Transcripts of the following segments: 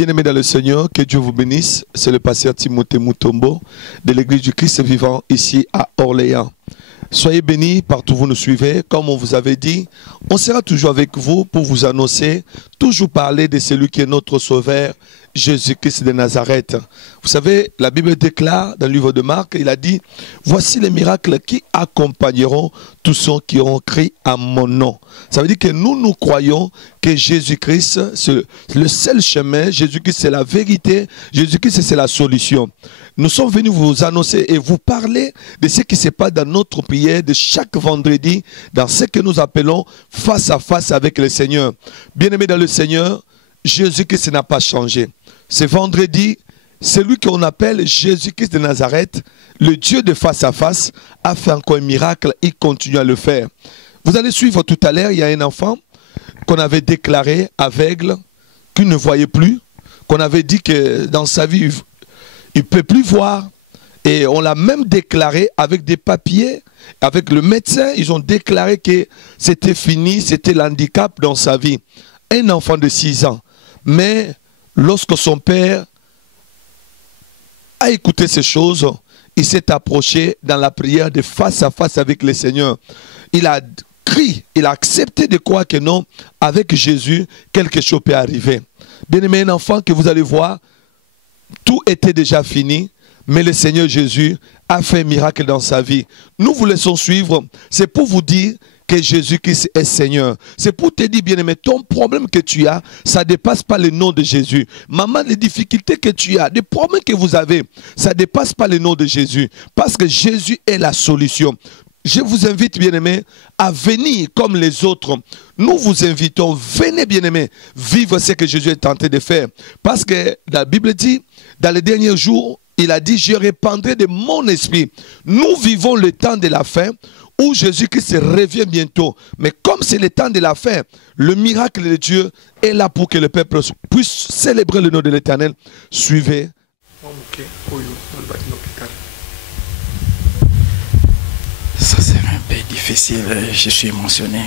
Bien-aimés dans le Seigneur, que Dieu vous bénisse. C'est le pasteur Timothée Mutombo de l'Église du Christ vivant ici à Orléans. Soyez bénis partout où vous nous suivez. Comme on vous avait dit, on sera toujours avec vous pour vous annoncer, toujours parler de celui qui est notre Sauveur, Jésus-Christ de Nazareth. Vous savez, la Bible déclare dans le livre de Marc, il a dit, voici les miracles qui accompagneront tous ceux qui auront crié à mon nom. Ça veut dire que nous croyons que Jésus-Christ, c'est le seul chemin, Jésus-Christ c'est la vérité, Jésus-Christ c'est la solution. Nous sommes venus vous annoncer et vous parler de ce qui se passe dans notre prière de chaque vendredi, dans ce que nous appelons face à face avec le Seigneur. Bien-aimés dans le Seigneur, Jésus-Christ n'a pas changé. Ce vendredi, celui qu'on appelle Jésus-Christ de Nazareth, le Dieu de face à face, a fait encore un miracle, il continue à le faire. Vous allez suivre tout à l'heure, il y a un enfant qu'on avait déclaré aveugle, qu'il ne voyait plus, qu'on avait dit que dans sa vie, il ne peut plus voir. Et on l'a même déclaré avec des papiers, avec le médecin, ils ont déclaré que c'était fini, c'était l'handicap dans sa vie. Un enfant de 6 ans. Mais lorsque son père a écouté ces choses, il s'est approché dans la prière de face à face avec le Seigneur. Il a crié, il a accepté de croire que non, avec Jésus, quelque chose peut arriver. Bien-aimé, un enfant que vous allez voir, tout était déjà fini, mais le Seigneur Jésus a fait un miracle dans sa vie. Nous vous laissons suivre, c'est pour vous dire que Jésus-Christ est Seigneur. C'est pour te dire, bien-aimé, ton problème que tu as, ça ne dépasse pas le nom de Jésus. Maman, les difficultés que tu as, les problèmes que vous avez, ça ne dépasse pas le nom de Jésus. Parce que Jésus est la solution. Je vous invite, bien-aimés, à venir comme les autres. Nous vous invitons, venez, bien-aimés, vivre ce que Jésus est tenté de faire. Parce que la Bible dit, dans les derniers jours, il a dit, je répandrai de mon esprit. Nous vivons le temps de la fin, où Jésus-Christ revient bientôt. Mais comme c'est le temps de la fin, le miracle de Dieu est là pour que le peuple puisse célébrer le nom de l'Éternel. Suivez. Ça c'est un peu difficile, je suis émotionné.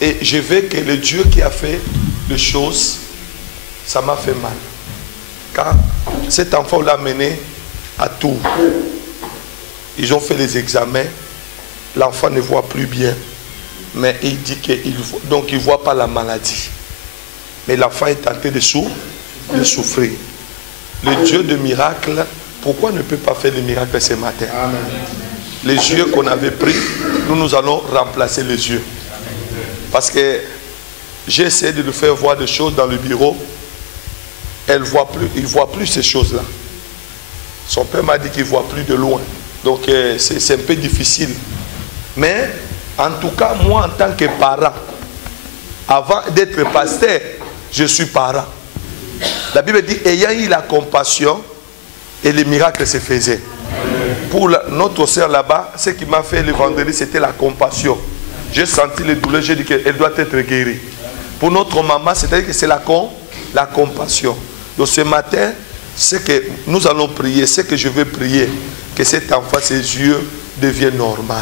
Et je veux que le Dieu qui a fait les choses, ça m'a fait mal. Quand cet enfant l'a mené à Tours, ils ont fait les examens, l'enfant ne voit plus bien, mais il dit qu'il ne voit pas la maladie. Mais l'enfant est tenté de souffrir. Le Dieu de miracles, pourquoi ne peut pas faire des miracles ce matin? Amen. Les yeux qu'on avait pris, nous allons remplacer les yeux. Parce que j'ai essayé de lui faire voir des choses dans le bureau, il ne voit plus ces choses-là. Son père m'a dit qu'il ne voit plus de loin. Donc c'est un peu difficile. Mais en tout cas, moi en tant que parent, avant d'être pasteur, je suis parent. La Bible dit, ayant eu la compassion, et les miracles se faisaient. Pour notre sœur là-bas, ce qui m'a fait le vendredi, c'était la compassion. J'ai senti les douleurs, j'ai dit qu'elle doit être guérie. Pour notre maman, c'est-à-dire que c'est la compassion. Donc ce matin, ce que nous allons prier, ce que je veux prier, que cet enfant, ses yeux deviennent normaux.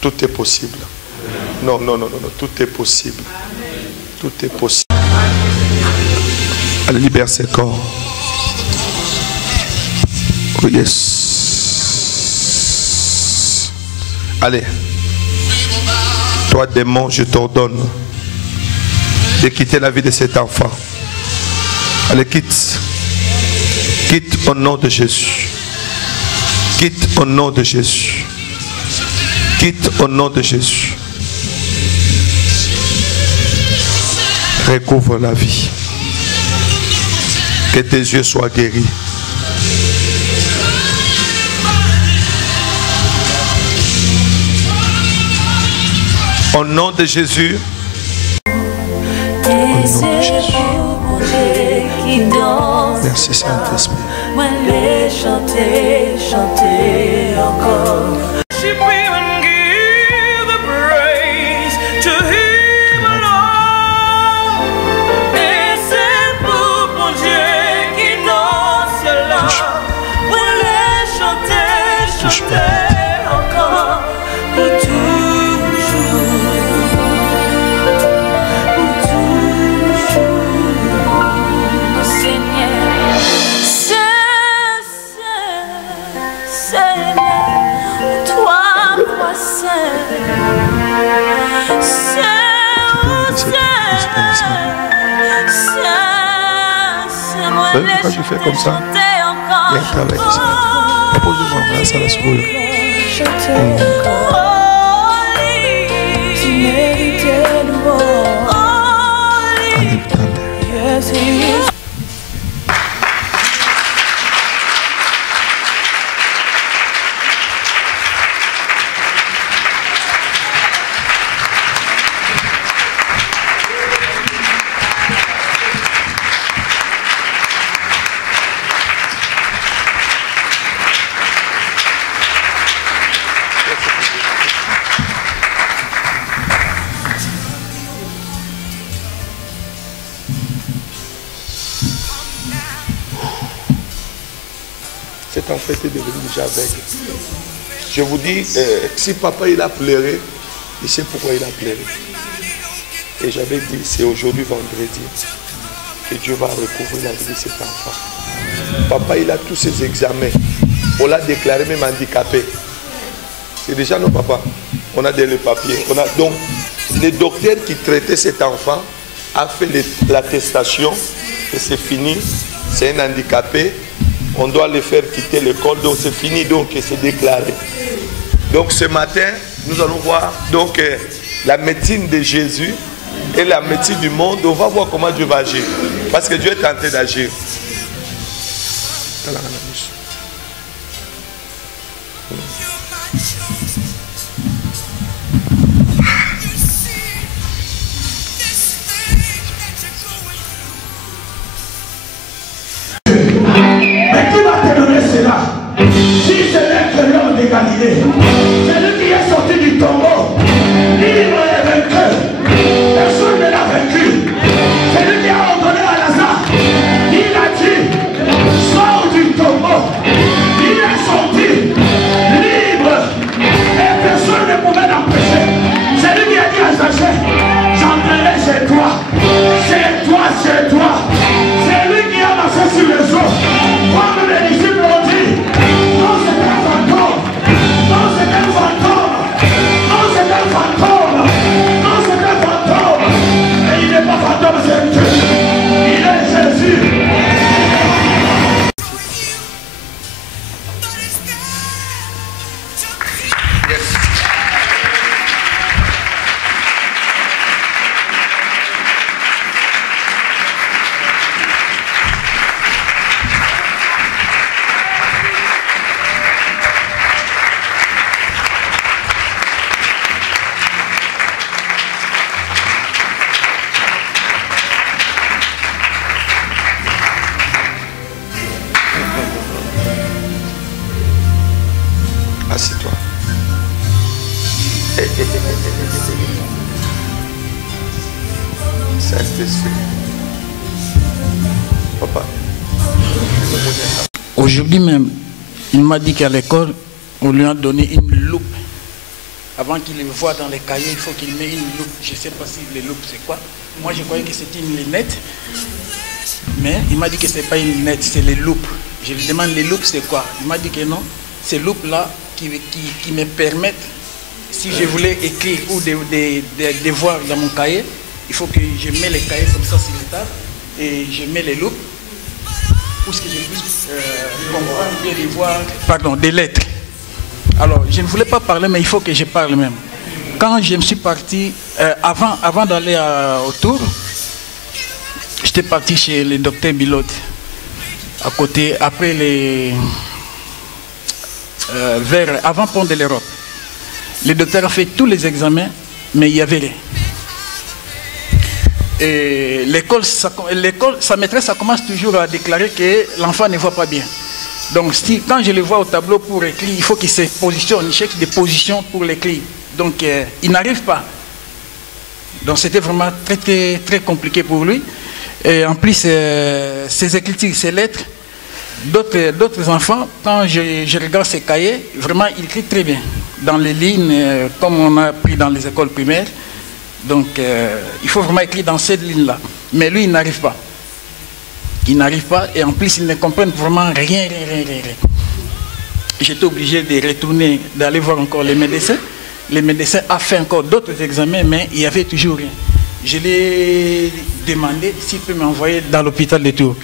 Tout est possible. Non, tout est possible. Tout est possible. Allez, libère ses corps. Oh yes. Allez. Toi, démon, je t'ordonne de quitter la vie de cet enfant. Allez, quitte. Quitte au nom de Jésus. Quitte au nom de Jésus. Quitte au nom de Jésus. Recouvre la vie. Que tes yeux soient guéris. Au nom de Jésus. Au nom de Jésus. Merci Saint-Esprit. Chanter encore. Touche pas. Encore pour toujours. savez pourquoi je fais comme ça? Il y a un travail ici. Posez-moi grâce à la seconde. Je t'aime encore. Tu méritais le bon. Enlève ta main. Yes, he is. Cet enfant était devenu déjà aveugle. Je vous dis, si papa il a pleuré, il sait pourquoi il a pleuré. Et j'avais dit, c'est aujourd'hui vendredi que Dieu va recouvrir la vie de cet enfant. Papa il a tous ses examens. On l'a déclaré même handicapé. C'est déjà nos papas. On a des papiers. Donc, les docteurs qui traitaient cet enfant a fait l'attestation que c'est fini, c'est un handicapé. On doit le faire quitter l'école, donc c'est fini, donc c'est déclaré. Donc ce matin, nous allons voir donc, la médecine de Jésus et la médecine du monde. On va voir comment Dieu va agir. Parce que Dieu est en train d'agir. Si c'est l'être l'homme de Galilée, c'est lui qui est sorti du tombeau, libre et vainqueur. Personne ne l'a vaincu. C'est lui qui a ordonné à Lazare. Il a dit, sors du tombeau. Il est sorti, libre, et personne ne pouvait l'empêcher. C'est lui qui a dit à Zachée, j'entrerai chez toi. Chez toi, chez toi. C'est lui qui a marché sur les eaux. Comme les disciples ont dit, non, c'est un fantôme. Non, c'est un fantôme. Non, c'est un fantôme. Non, c'est un fantôme. Et il n'est pas fantôme, c'est Dieu. Il est Jésus. Assieds-toi. Saint-Esprit. Papa. Aujourd'hui même, il m'a dit qu'à l'école, on lui a donné une loupe. Avant qu'il le voie dans les cahiers, il faut qu'il mette une loupe. Je ne sais pas si les loupes c'est quoi. Moi je croyais que c'était une lunette. Mais il m'a dit que ce n'est pas une lunette, c'est les loupes. Je lui demande les loupes c'est quoi. Il m'a dit que non, ces loupes-là qui me permettent, si je voulais écrire ou des devoirs dans mon cahier, il faut que je mets les cahiers comme ça sur la table et je mets les loupes pour que je puisse comprendre des devoirs, pardon, des lettres. Alors, je ne voulais pas parler, mais il faut que je parle même. Quand je me suis parti, avant d'aller au tour, j'étais parti chez le docteur Bilote, à côté, après les... avant Pont de l'Europe. Le docteur a fait tous les examens, mais il n'y avait rien. Et l'école, sa maîtresse, ça commence toujours à déclarer que l'enfant ne voit pas bien. Donc quand je le vois au tableau pour écrire, il faut qu'il se positionne, il cherche des positions pour l'écrire. Donc il n'arrive pas. Donc c'était vraiment très, très, très compliqué pour lui. Et en plus, ses écritures, ses lettres, d'autres enfants, quand je regarde ses cahiers, vraiment, il écrit très bien. Dans les lignes, comme on a pris dans les écoles primaires. Donc, il faut vraiment écrire dans cette ligne-là. Mais lui, il n'arrive pas. Il n'arrive pas et en plus, il ne comprend vraiment rien. J'étais obligé de retourner, d'aller voir encore les médecins. Les médecins ont fait encore d'autres examens, mais il n'y avait toujours rien. Je lui ai demandé s'il peut m'envoyer dans l'hôpital de Tours.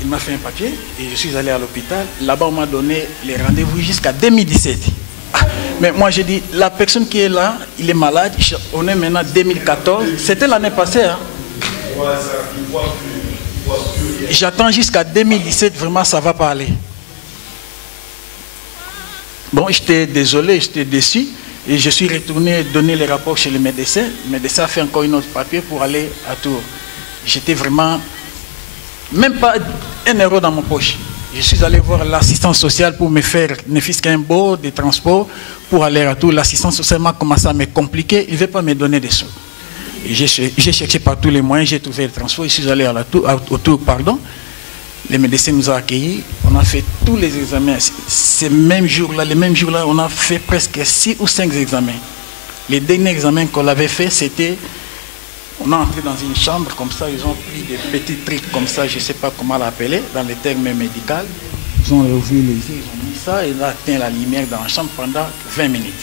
Il m'a fait un papier et je suis allé à l'hôpital. Là-bas, on m'a donné les rendez-vous jusqu'à 2017. Ah, mais moi, j'ai dit, la personne qui est là, il est malade. On est maintenant 2014. C'était l'année passée. Hein. J'attends jusqu'à 2017. Vraiment, ça ne va pas aller. Bon, j'étais désolé, j'étais déçu. Et je suis retourné donner les rapports chez le médecin. Le médecin a fait encore une autre papier pour aller à Tours. J'étais vraiment... Même pas 1 euro dans mon poche. Je suis allé voir l'assistance sociale pour me faire, ne fût-ce qu'un beau de transport pour aller à Tours. L'assistance sociale m'a commencé à me compliquer. Il ne veut pas me donner des sous. J'ai cherché par tous les moyens, j'ai trouvé le transport. Je suis allé au Tours, pardon. Les médecins nous ont accueillis. On a fait tous les examens. Les mêmes jours-là, on a fait presque 6 ou 5 examens. Les derniers examens qu'on avait fait, c'était... On est entré dans une chambre comme ça, ils ont pris des petits trucs comme ça, je ne sais pas comment l'appeler, dans les termes médicaux. Ils ont ouvert les yeux, ils ont mis ça, et ils ont éteint la lumière dans la chambre pendant 20 minutes.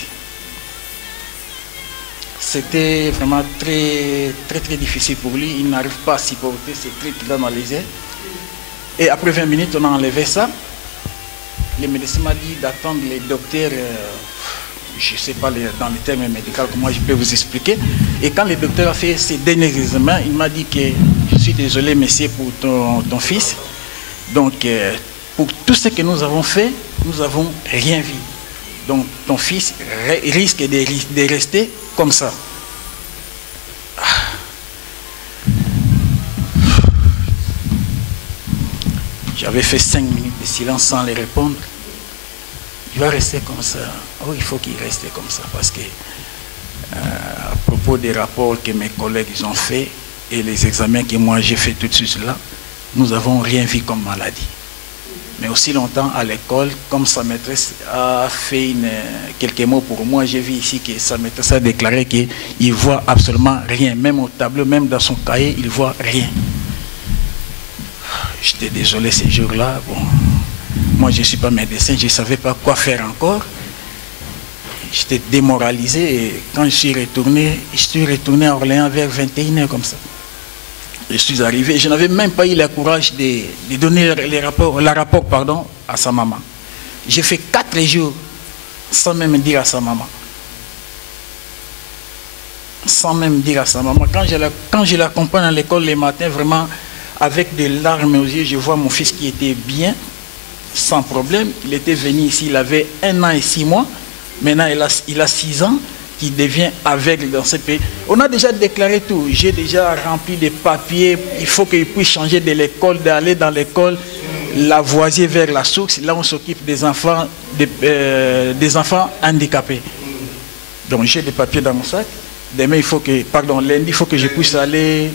C'était vraiment très, très, très difficile pour lui. Il n'arrive pas à supporter ces trucs qu'il a dans les yeux. Et après 20 minutes, on a enlevé ça. Le médecin m'a dit d'attendre les docteurs... je ne sais pas dans les termes médicaux comment je peux vous expliquer. Et quand le docteur a fait ses derniers examens, il m'a dit que je suis désolé, monsieur, pour ton fils. Donc, pour tout ce que nous avons fait, nous n'avons rien vu. Donc, ton fils risque de rester comme ça. J'avais fait 5 minutes de silence sans les répondre. Il va rester comme ça. Oh, il faut qu'il reste comme ça parce que à propos des rapports que mes collègues ont faits et les examens que moi j'ai fait tout de suite là, nous n'avons rien vu comme maladie. Mais aussi longtemps à l'école, comme sa maîtresse a fait quelques mots pour moi, j'ai vu ici que sa maîtresse a déclaré qu'il ne voit absolument rien. Même au tableau, même dans son cahier, il ne voit rien. J'étais désolé ces jours-là. Bon. Moi, je ne suis pas médecin, je ne savais pas quoi faire encore. J'étais démoralisé et quand je suis retourné à Orléans vers 21h comme ça. Je suis arrivé, je n'avais même pas eu le courage de donner le rapport à sa maman. J'ai fait 4 jours sans même dire à sa maman. Sans même dire à sa maman. Quand je l'accompagne à l'école les matins, vraiment avec des larmes aux yeux, je vois mon fils qui était bien, sans problème. Il était venu ici, il avait 1 an et 6 mois. Maintenant, il a 6 ans, qui devient aveugle dans ce pays. On a déjà déclaré tout. J'ai déjà rempli des papiers. Il faut qu'il puisse changer de l'école, d'aller dans l'école, lavoisier vers la source. Là, on s'occupe des enfants, des enfants handicapés. Donc, j'ai des papiers dans mon sac. Demain, lundi, il faut que je puisse aller...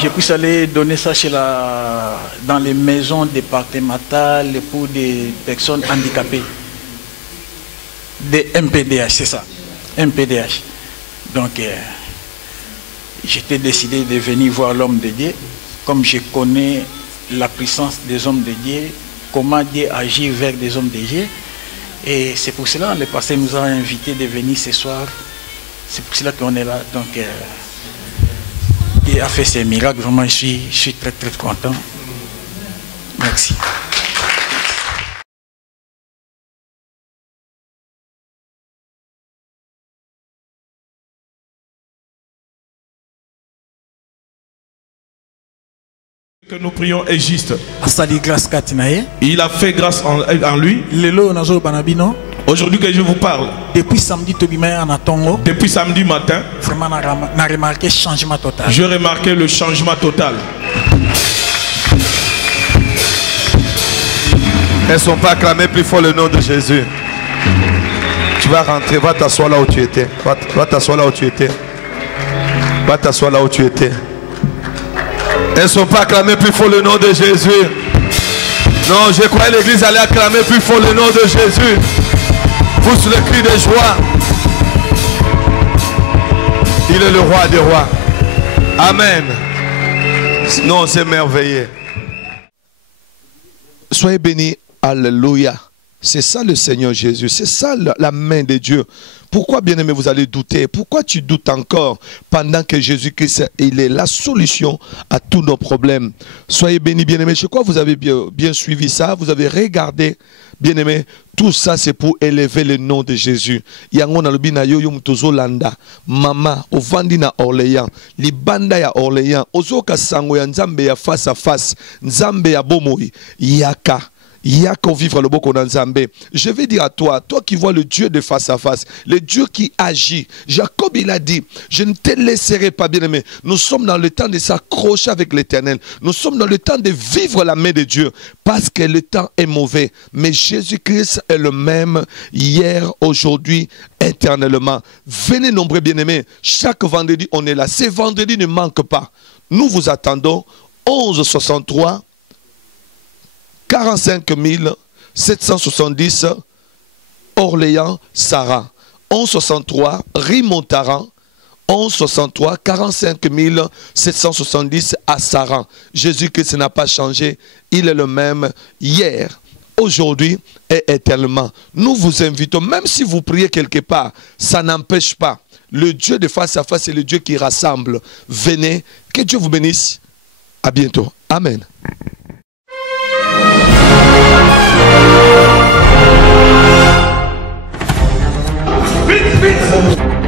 Je puisse aller donner ça dans les maisons départementales pour des personnes handicapées. Des MPDH, c'est ça. MPDH. Donc, j'étais décidé de venir voir l'homme de Dieu. Comme je connais la puissance des hommes de Dieu, comment Dieu agit vers des hommes de Dieu. Et c'est pour cela que le pasteur nous a invités de venir ce soir. C'est pour cela qu'on est là. Donc, Dieu a fait ces miracles. Vraiment, je suis très, très content. Merci. Que nous prions est juste. Il a fait grâce en lui. Aujourd'hui que je vous parle, depuis samedi matin, j'ai remarqué le changement total. Elles ne sont pas acclamées plus fort le nom de Jésus. Tu vas rentrer, va t'asseoir là où tu étais. Va t'asseoir là où tu étais. Va t'asseoir là où tu étais. Elles ne sont pas acclamées plus fort le nom de Jésus. Non, je croyais l'église allait acclamer plus fort le nom de Jésus. Pousse le cri de joie. Il est le roi des rois. Amen. Non, c'est merveilleux. Soyez bénis. Alléluia. C'est ça le Seigneur Jésus, c'est ça la main de Dieu. Pourquoi, bien-aimé, vous allez douter? Pourquoi tu doutes encore pendant que Jésus-Christ, il est la solution à tous nos problèmes? Soyez bénis, bien-aimés. Je crois que vous avez bien suivi ça, vous avez regardé, bien-aimé. Tout ça, c'est pour élever le nom de Jésus. Yango na lobina yo yum tozolanda. Mama, ovandi na Orléans. Libanda ya Orléans. Ozoka sango ya nzambe ya face à face. Nzambe ya bomoi. Yaka. Yako vivre le boko dans Nzambe. Je vais dire à toi, toi qui vois le Dieu de face à face, le Dieu qui agit. Jacob, il a dit, je ne te laisserai pas, bien-aimé. Nous sommes dans le temps de s'accrocher avec l'Éternel. Nous sommes dans le temps de vivre la main de Dieu. Parce que le temps est mauvais. Mais Jésus-Christ est le même hier, aujourd'hui, éternellement. Venez nombreux, bien-aimés. Chaque vendredi, on est là. Ces vendredis ne manquent pas. Nous vous attendons. 1163 45 770 Orléans, Sarah. 1163 Rimontaran. 1163 45 770 à Sarah. Jésus-Christ n'a pas changé. Il est le même hier, aujourd'hui et éternellement. Nous vous invitons, même si vous priez quelque part, ça n'empêche pas. Le Dieu de face à face, c'est le Dieu qui rassemble. Venez, que Dieu vous bénisse. À bientôt. Amen. Vite, vite!